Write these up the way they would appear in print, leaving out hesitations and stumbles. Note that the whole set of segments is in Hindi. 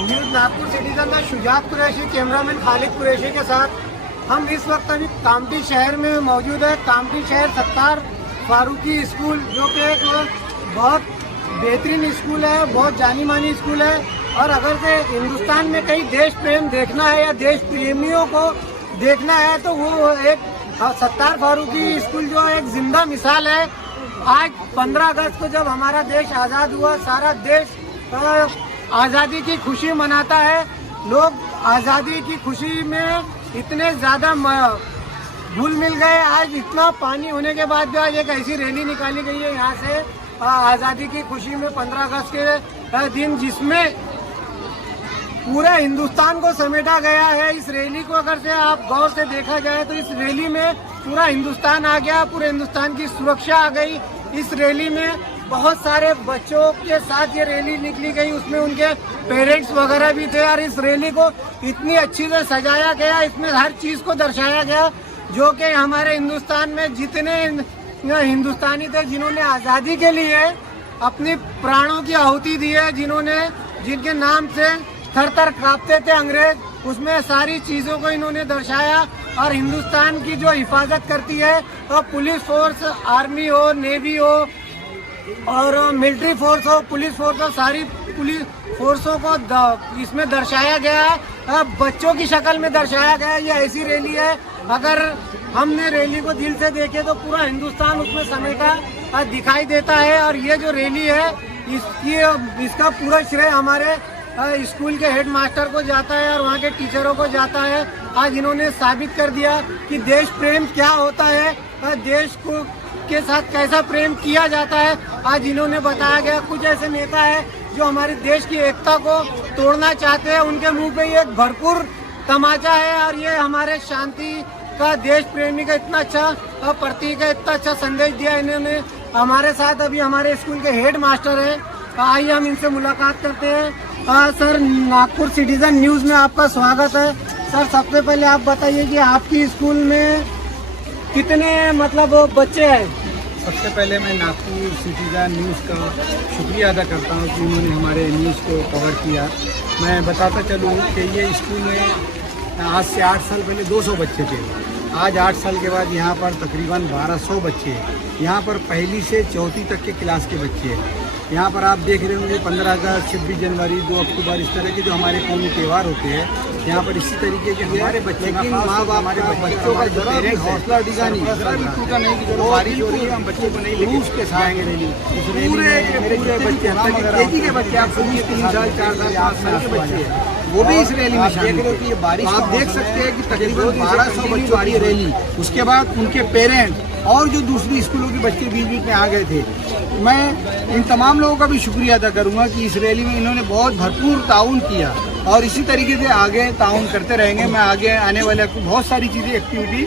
न्यूज़ नागपुर सिटीजन में शुजात कुरैशी, कैमरामैन खालिद कुरैशी के साथ हम इस वक्त अभी कामठी शहर में मौजूद है। कामठी शहर सत्तार फारूकी स्कूल, जो कि एक बहुत बेहतरीन स्कूल है, बहुत जानी मानी स्कूल है। और अगर से हिंदुस्तान में कहीं देश प्रेम देखना है या देश प्रेमियों को देखना है तो वो एक सत्तार फारूकी स्कूल जो एक जिंदा मिसाल है। आज 15 अगस्त को जब हमारा देश आज़ाद हुआ, सारा देश आज़ादी की खुशी मनाता है। लोग आज़ादी की खुशी में इतने ज़्यादा घुल मिल गए। आज इतना पानी होने के बाद भी आज एक ऐसी रैली निकाली गई है यहाँ से आज़ादी की खुशी में 15 अगस्त के दिन, जिसमें पूरे हिंदुस्तान को समेटा गया है। इस रैली को अगर से आप गौर से देखा जाए तो इस रैली में पूरा हिंदुस्तान आ गया, पूरे हिंदुस्तान की सुरक्षा आ गई। इस रैली में बहुत सारे बच्चों के साथ ये रैली निकली गई, उसमें उनके पेरेंट्स वगैरह भी थे। और इस रैली को इतनी अच्छी से सजाया गया, इसमें हर चीज़ को दर्शाया गया जो कि हमारे हिंदुस्तान में जितने हिंदुस्तानी थे, जिन्होंने आज़ादी के लिए अपनी प्राणों की आहुति दी है, जिनके नाम से थर थर कांपते थे अंग्रेज, उसमें सारी चीज़ों को इन्होंने दर्शाया। और हिंदुस्तान की जो हिफाजत करती है, तो पुलिस फोर्स, आर्मी हो, नेवी हो और मिलिट्री फोर्स हो, पुलिस फोर्स हो, सारी पुलिस फोर्सों को इसमें दर्शाया गया है, बच्चों की शक्ल में दर्शाया गया है। ये ऐसी रैली है, अगर हमने रैली को दिल से देखे तो पूरा हिंदुस्तान उसमें समेटा दिखाई देता है। और ये जो रैली है इसका पूरा श्रेय हमारे स्कूल के हेड मास्टर को जाता है और वहाँ के टीचरों को जाता है। आज इन्होंने साबित कर दिया कि देश प्रेम क्या होता है, देश को के साथ कैसा प्रेम किया जाता है। आज इन्होंने बताया गया। कुछ ऐसे नेता है जो हमारे देश की एकता को तोड़ना चाहते हैं, उनके मुंह पे ये भरपूर तमाचा है। और ये हमारे शांति का, देश प्रेमी का इतना अच्छा प्रतीक है, इतना अच्छा संदेश दिया इन्होंने। हमारे साथ अभी हमारे स्कूल के हेड मास्टर है, आइए हम इनसे मुलाकात करते हैं। सर, नागपुर सिटीजन न्यूज़ में आपका स्वागत है। सर, सबसे पहले आप बताइए कि आपकी स्कूल में कितने बच्चे हैं? सबसे पहले मैं नागपुर सिटीजन न्यूज़ का शुक्रिया अदा करता हूं कि उन्होंने हमारे न्यूज़ को कवर किया। मैं बताता चलूँ कि ये स्कूल में आज से 8 साल पहले 200 बच्चे थे। आज 8 साल के बाद यहाँ पर तकरीबन 1200 बच्चे हैं। यहाँ पर पहली से चौथी तक के क्लास के बच्चे हैं। यहाँ पर आप देख रहे होंगे 15 अगस्त, 26 जनवरी, 2 अक्टूबर, इस तरह के जो हमारे कौमी त्यौहार होते हैं, यहाँ पर इसी तरीके के हमारे बच्चे, लेकिन माँ बाप हमारे बच्चों का जो पेरेंट्स हौसला डिगा नहीं, जरा भी टूटा नहीं कि जो बारिश हो रही है हम बच्चों को नहीं लेके उसके साथ आएंगे रैली। पूरे बच्चे एक ही के बच्चे, आप सुनिए 3 साल 4 साल 5 साल के बच्चे हैं, वो भी इस रैली में शामिल हैं। ये बारिश आप देख सकते हैं कि तकरीबन 1200 बच्चों की रैली, उसके बाद उनके पेरेंट्स और जो दूसरी स्कूलों के बच्चे बीच बीच में आ गए थे। मैं इन तमाम लोगों का भी शुक्रिया अदा करूंगा कि इस रैली में इन्होंने बहुत भरपूर ताउन किया और इसी तरीके से आगे ताउन करते रहेंगे। मैं आगे आने वाले बहुत सारी चीज़ें एक्टिविटी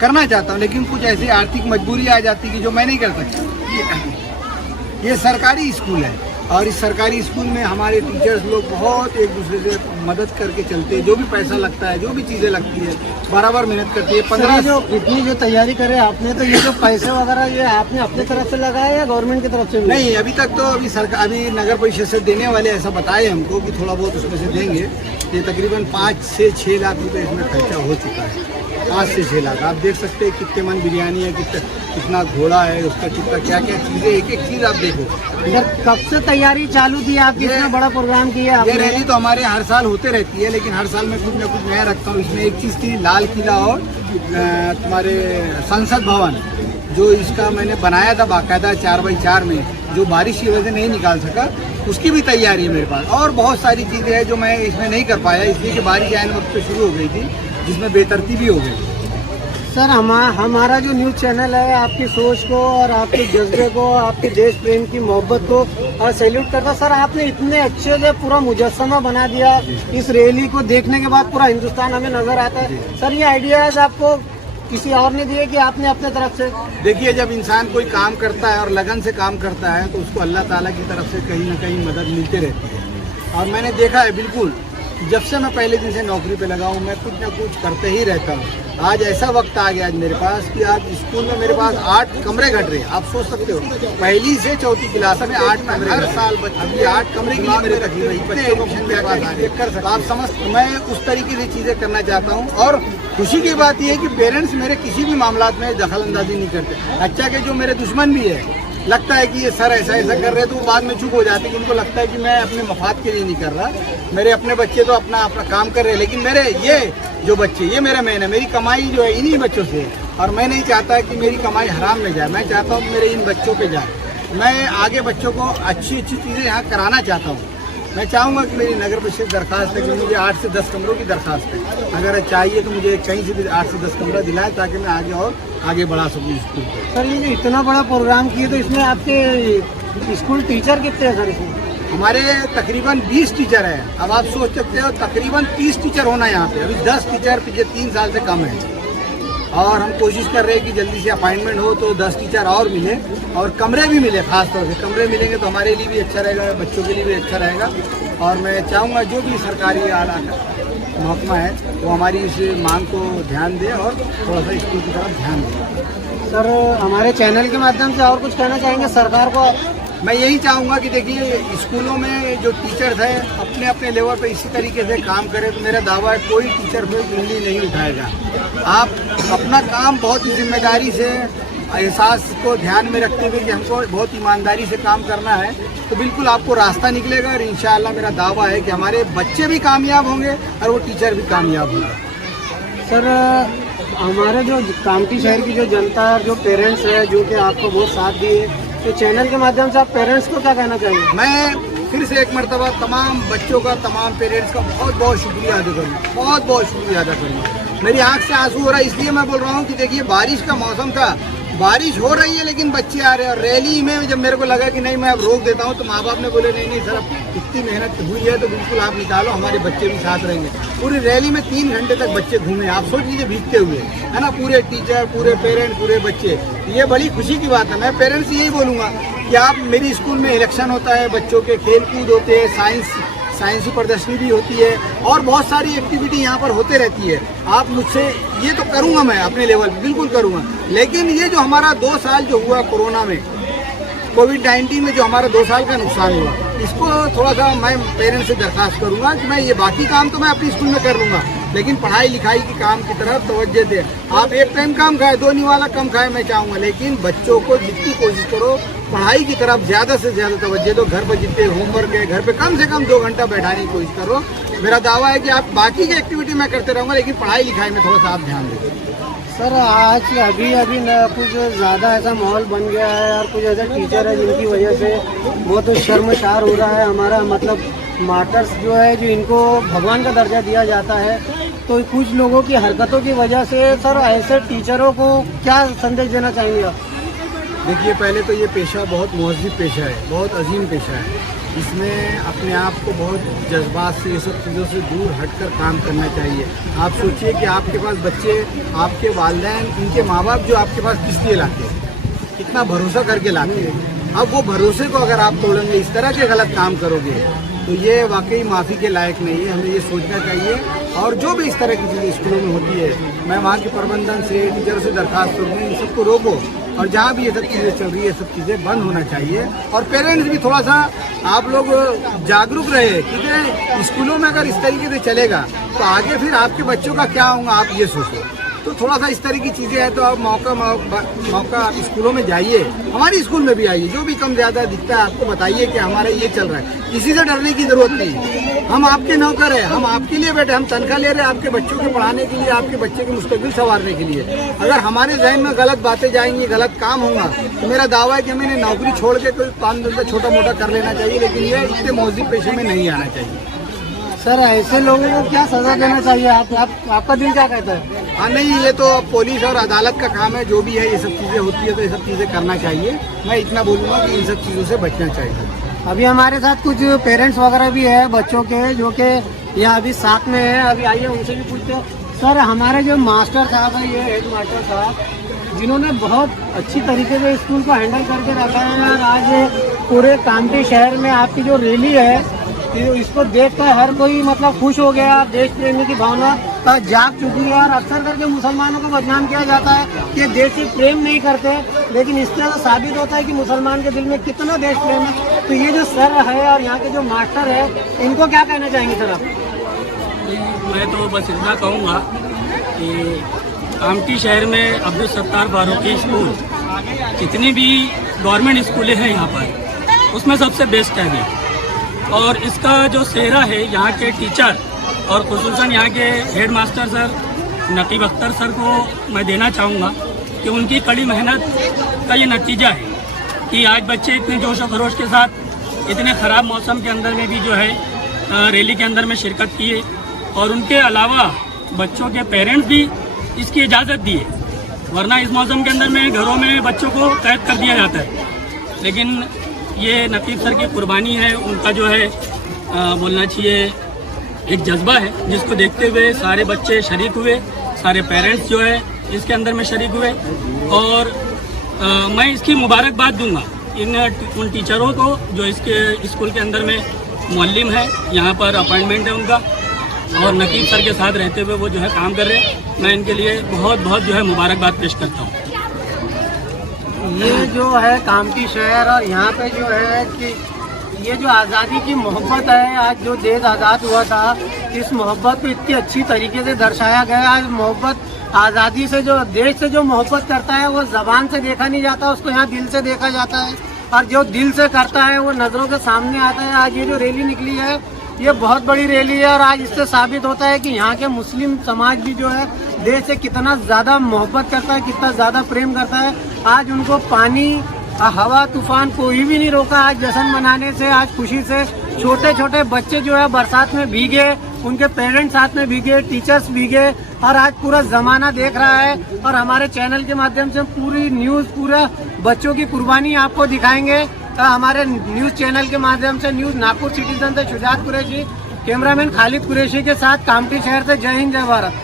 करना चाहता हूं, लेकिन कुछ ऐसी आर्थिक मजबूरी आ जाती कि जो मैं नहीं कर सकता। ये सरकारी स्कूल है और इस सरकारी स्कूल में हमारे टीचर्स लोग बहुत एक दूसरे से मदद करके चलते हैं। जो भी पैसा लगता है, जो भी चीज़ें लगती है, बराबर मेहनत करती है। 15 इतनी जो तैयारी करे आपने, तो ये जो पैसे वगैरह ये आपने अपनी तरफ से लगाया या गवर्नमेंट की तरफ से? नहीं, अभी तक तो अभी नगर परिषद से देने वाले ऐसा बताए हमको कि थोड़ा बहुत उसमें से देंगे। ये तकरीबन 5 से 6 लाख रुपए इसमें खर्चा हो चुका है। 5 से 6 लाख। आप देख सकते हैं कितने मन बिरयानी है, कितना घोड़ा है, उसका कितना क्या क्या चीज़ें, एक एक चीज़ आप देखो। कब से तैयारी चालू थी आपकी? इतना बड़ा प्रोग्राम किया आपने? ये रैली तो हमारे हर साल होते रहती है, लेकिन हर साल में कुछ ना कुछ नया रखता हूँ। इसमें एक चीज़ थी लाल किला और तुम्हारे संसद भवन, जो इसका मैंने बनाया था बाकायदा 4x4 में, जो बारिश की वजह से नहीं निकाल सका, उसकी भी तैयारी है मेरे पास। और बहुत सारी चीज़ें हैं जो मैं इसमें नहीं कर पाया, इसलिए कि बारिश आने वक्त पे शुरू हो गई थी, जिसमें बेतरतीबी हो गई। सर, हमारा जो न्यूज़ चैनल है आपकी सोच को और आपके जज्बे को, आपके देश प्रेम की मोहब्बत को सैल्यूट करता। सर, आपने इतने अच्छे से पूरा मुजस्समा बना दिया। इस रैली को देखने के बाद पूरा हिंदुस्तान हमें नजर आता है। सर, ये आइडियाज आपको किसी और ने दिए कि आपने अपने तरफ से? देखिए, जब इंसान कोई काम करता है और लगन से काम करता है तो उसको अल्लाह ताला की तरफ से कहीं ना कहीं मदद मिलती रहती है। और मैंने देखा है बिल्कुल जब से मैं पहले दिन से नौकरी पे लगा हूँ मैं कुछ ना कुछ करते ही रहता हूँ। आज ऐसा वक्त आ गया आज मेरे पास कि आज स्कूल में मेरे पास 8 कमरे घट रहे हैं। आप सोच सकते हो, पहली से चौथी क्लास में 8 कमरे, हर साल अभी 8 कमरे के लिए मेरे तकलीफ है। इतने एडमिशन मेरे पास आ रहे हैं, तो आप समझ, मैं उस तरीके से चीज़ें करना चाहता हूँ। और खुशी की बात यह है कि पेरेंट्स मेरे किसी भी मामला में दखल अंदाजी नहीं करते। अच्छा कि जो मेरे दुश्मन भी है, लगता है कि ये सर ऐसा ऐसा कर रहे हैं, तो वो बाद में चुप हो जाते हैं कि उनको लगता है कि मैं अपने मफाद के लिए नहीं कर रहा। मेरे अपने बच्चे तो अपना अपना काम कर रहे हैं, लेकिन मेरे ये जो बच्चे, ये मेरा मेन है। मेरी कमाई जो है इन्हीं बच्चों से है, और मैं नहीं चाहता कि मेरी कमाई हराम में जाए। मैं चाहता हूँ मेरे इन बच्चों पे जाए। मैं आगे बच्चों को अच्छी अच्छी चीज़ें यहाँ कराना चाहता हूँ। मैं चाहूँगा कि मेरी नगर परिषद दरखास्त है कि मुझे 8 से 10 कमरों की दरखास्त है। अगर चाहिए तो मुझे कहीं से भी 8 से 10 कमरा दिलाएं, ताकि मैं आगे बढ़ा सकूँ स्कूल को। सर ये जो इतना बड़ा प्रोग्राम किए, तो इसमें आपके स्कूल टीचर कितने हैं सर इसमें? हमारे तकरीबन 20 टीचर हैं। अब आप सोच सकते हो तकरीबन 30 टीचर होना यहाँ पे। अभी 10 टीचर पिछले 3 साल से कम है, और हम कोशिश कर रहे हैं कि जल्दी से अपॉइंटमेंट हो तो 10 टीचर और मिले, और कमरे भी मिले। खास तौर से कमरे मिलेंगे तो हमारे लिए भी अच्छा रहेगा, बच्चों के लिए भी अच्छा रहेगा। और मैं चाहूँगा जो भी सरकारी आला महकमा है वो हमारी इस मांग को ध्यान दे और थोड़ा सा स्कूल की तरफ ध्यान दे। सर हमारे चैनल के माध्यम से और कुछ कहना चाहेंगे सरकार को? मैं यही चाहूँगा कि देखिए, स्कूलों में जो टीचर्स हैं अपने अपने लेवल पे इसी तरीके से काम करें, तो मेरा दावा है कोई टीचर पे उंगली नहीं उठाएगा। आप अपना काम बहुत ही जिम्मेदारी से, एहसास को ध्यान में रखते हुए कि हमको बहुत ईमानदारी से काम करना है, तो बिल्कुल आपको रास्ता निकलेगा। और इंशाअल्लाह मेरा दावा है कि हमारे बच्चे भी कामयाब होंगे और वो टीचर भी कामयाब होंगे। सर हमारे जो कामठी शहर की जो जनता, जो पेरेंट्स है, जो कि आपको बहुत साथ दिए, तो चैनल के माध्यम से आप पेरेंट्स को क्या कहना चाहिए? मैं फिर से एक मरतबा तमाम बच्चों का, तमाम पेरेंट्स का बहुत बहुत शुक्रिया अदा करूँगा, बहुत बहुत शुक्रिया अदा करूँगा। मेरी आंख से आंसू हो रहा है, इसलिए मैं बोल रहा हूँ कि देखिए, बारिश का मौसम था, बारिश हो रही है लेकिन बच्चे आ रहे हैं। और रैली में जब मेरे को लगा कि नहीं मैं अब रोक देता हूँ, तो माँ बाप ने बोले नहीं सर, अब इतनी मेहनत हुई है तो बिल्कुल आप निकालो, हमारे बच्चे भी साथ रहेंगे। पूरी रैली में 3 घंटे तक बच्चे घूमे, आप सोच लीजिए, भीगते हुए, है ना, पूरे टीचर, पूरे पेरेंट्स, पूरे बच्चे। ये बड़ी खुशी की बात है। मैं पेरेंट्स से यही बोलूँगा कि आप, मेरी स्कूल में इलेक्शन होता है, बच्चों के खेल कूद होते हैं, साइंसी प्रदर्शनी भी होती है, और बहुत सारी एक्टिविटी यहाँ पर होते रहती है। आप मुझसे, ये तो करूँगा मैं अपने लेवल पे, बिल्कुल करूँगा। लेकिन ये जो हमारा 2 साल जो हुआ कोरोना में, कोविड-19 में जो हमारा 2 साल का नुकसान हुआ, इसको थोड़ा सा मैं पेरेंट्स से दरख्वास्त करूँगा कि मैं ये बाकी काम तो मैं अपनी स्कूल में कर लूँगा, लेकिन पढ़ाई लिखाई के काम की तरफ तवज्जो दें। आप एक टाइम काम खाए, 2 निवाला कम खाए, मैं चाहूँगा, लेकिन बच्चों को जितनी कोशिश करो पढ़ाई की तरफ ज़्यादा से ज़्यादा तवज्जो दो। घर पर जितने होमवर्क है, घर पे कम से कम 2 घंटा बैठाने की कोशिश करो। मेरा दावा है कि आप बाकी की एक्टिविटी मैं करते रहूँगा, लेकिन पढ़ाई लिखाई में थोड़ा सा आप ध्यान दें। सर आज अभी न कुछ ज़्यादा ऐसा माहौल बन गया है, और कुछ ऐसे टीचर है जिनकी वजह से बहुत शर्मसार हो रहा है हमारा, मतलब मार्टर्स जो है, जो इनको भगवान का दर्जा दिया जाता है, तो कुछ लोगों की हरकतों की वजह से सर ऐसे टीचरों को क्या संदेश देना चाहेंगे आप? देखिए, पहले तो ये पेशा बहुत मुअज़्ज़िब पेशा है, बहुत अजीम पेशा है। इसमें अपने आप को बहुत जज्बात से, ये सब चीज़ों से दूर हटकर काम करना चाहिए। आप सोचिए कि आपके पास बच्चे, आपके वालिदैन, इनके माँ बाप जो आपके पास किस लिए लाते हैं, कितना भरोसा करके लाते हैं। अब वो भरोसे को अगर आप तोड़ेंगे, इस तरह के गलत काम करोगे, तो ये वाकई माफ़ी के लायक नहीं है। हमें ये सोचना चाहिए। और जो भी इस तरह की चीज़ें स्कूलों में होती है, मैं वहाँ के प्रबंधन से, टीचर से दरख्वास्त करूँगा, इन सबको रोको, और जहाँ भी ये सब चीज़ें चल रही है, सब चीज़ें बंद होना चाहिए। और पेरेंट्स भी थोड़ा सा आप लोग जागरूक रहे, क्योंकि स्कूलों में अगर इस तरीके से चलेगा तो आगे फिर आपके बच्चों का क्या होगा, आप ये सोचो। तो थोड़ा सा इस तरह की चीज़ें हैं तो आप मौका आप स्कूलों में जाइए, हमारी स्कूल में भी आइए, जो भी कम ज़्यादा दिखता है आपको बताइए कि हमारा ये चल रहा है। किसी से डरने की ज़रूरत नहीं। हम आपके नौकर हैं, हम आपके लिए बैठे, हम तनख्वाह ले रहे हैं आपके बच्चों के पढ़ाने के लिए, आपके बच्चे के मुस्तकबिल संवारने के लिए। अगर हमारे जहन में गलत बातें जाएंगी, गलत काम होगा, तो मेरा दावा है कि हमें नौकरी छोड़ के कोई काम धंधा छोटा मोटा कर लेना चाहिए, लेकिन ये इतने मौजूद पेशे में नहीं आना चाहिए। सर ऐसे लोगों को क्या सजा देना चाहिए? आपका दिल क्या कहता है? हाँ नहीं, ये तो पुलिस और अदालत का काम है, जो भी है ये सब चीज़ें होती है तो ये सब चीज़ें करना चाहिए। मैं इतना बोलूँगा कि इन सब चीज़ों से बचना चाहिए। अभी हमारे साथ कुछ पेरेंट्स वगैरह भी है बच्चों के, जो कि यहाँ अभी साथ में है। अभी आइए उनसे भी पूछते हैं। सर हमारे जो मास्टर साहब है, ये हेड मास्टर साहब, जिन्होंने बहुत अच्छी तरीके से स्कूल को हैंडल करके रखा है, और आज पूरे कामठी शहर में आपकी जो रैली है, कि इसको देखकर हर कोई मतलब खुश हो गया, देश प्रेमी की भावना जाग चुकी है। और अक्सर करके मुसलमानों को बदनाम किया जाता है कि देश से प्रेम नहीं करते, लेकिन इस तरह साबित होता है कि मुसलमान के दिल में कितना देश प्रेम है। तो ये जो सर है और यहाँ के जो मास्टर है, इनको क्या कहना चाहेंगे सर आप? मैं तो बस इतना कहूँगा कि कामठी शहर में अब्दुल सत्तार फारूकी स्कूल, जितनी भी गवर्नमेंट स्कूलें हैं यहाँ पर, उसमें सबसे बेस्ट है ये। और इसका जो सेहरा है यहाँ के टीचर और खुसूसन यहाँ के head master sir नकीब Akhtar sir को मैं देना चाहूँगा कि उनकी कड़ी मेहनत का ये नतीजा है कि आज बच्चे इतने जोश और खरोश के साथ इतने ख़राब मौसम के अंदर में भी जो है रैली के अंदर में शिरकत किए। और उनके अलावा बच्चों के पेरेंट्स भी इसकी इजाज़त दिए, वरना इस मौसम के अंदर में घरों में बच्चों को कैद कर दिया जाता है। लेकिन ये नकीब सर की कुर्बानी है, उनका जो है बोलना चाहिए एक जज्बा है, जिसको देखते हुए सारे बच्चे शरीक हुए, सारे पेरेंट्स जो है इसके अंदर में शरीक हुए। और मैं इसकी मुबारकबाद दूंगा उन टीचरों को जो इसके स्कूल के अंदर में मुअल्लिम है, यहाँ पर अपॉइंटमेंट है उनका, और नकीब सर के साथ रहते हुए वो जो है काम कर रहे हैं। मैं इनके लिए बहुत बहुत जो है मुबारकबाद पेश करता हूँ। ये जो है कामठी शहर और यहाँ पे जो है कि ये जो आज़ादी की मोहब्बत है, आज जो देश आज़ाद हुआ था, इस मोहब्बत को इतनी अच्छी तरीके से दर्शाया गया। आज मोहब्बत, आज़ादी से जो देश से जो मोहब्बत करता है वो ज़बान से देखा नहीं जाता, उसको यहाँ दिल से देखा जाता है। और जो दिल से करता है वो नज़रों के सामने आता है। आज ये जो रैली निकली है, ये बहुत बड़ी रैली है और आज इससे साबित होता है कि यहाँ के मुस्लिम समाज भी जो है देश से कितना ज़्यादा मोहब्बत करता है, कितना ज़्यादा प्रेम करता है। आज उनको पानी, हवा, तूफान कोई भी नहीं रोका आज जश्न मनाने से। आज खुशी से छोटे छोटे बच्चे जो है बरसात में भीगे, उनके पेरेंट्स साथ में भीगे, टीचर्स भीगे, और आज पूरा जमाना देख रहा है। और हमारे चैनल के माध्यम से पूरी न्यूज़, पूरा बच्चों की कुर्बानी आपको दिखाएंगे। हमारे न्यूज़ चैनल के माध्यम से न्यूज़ नागपुर सिटीजन से शुजात कुरैशी, कैमरामैन खालिद कुरैशी के साथ कामठी शहर से। जय हिंद, जय भारत।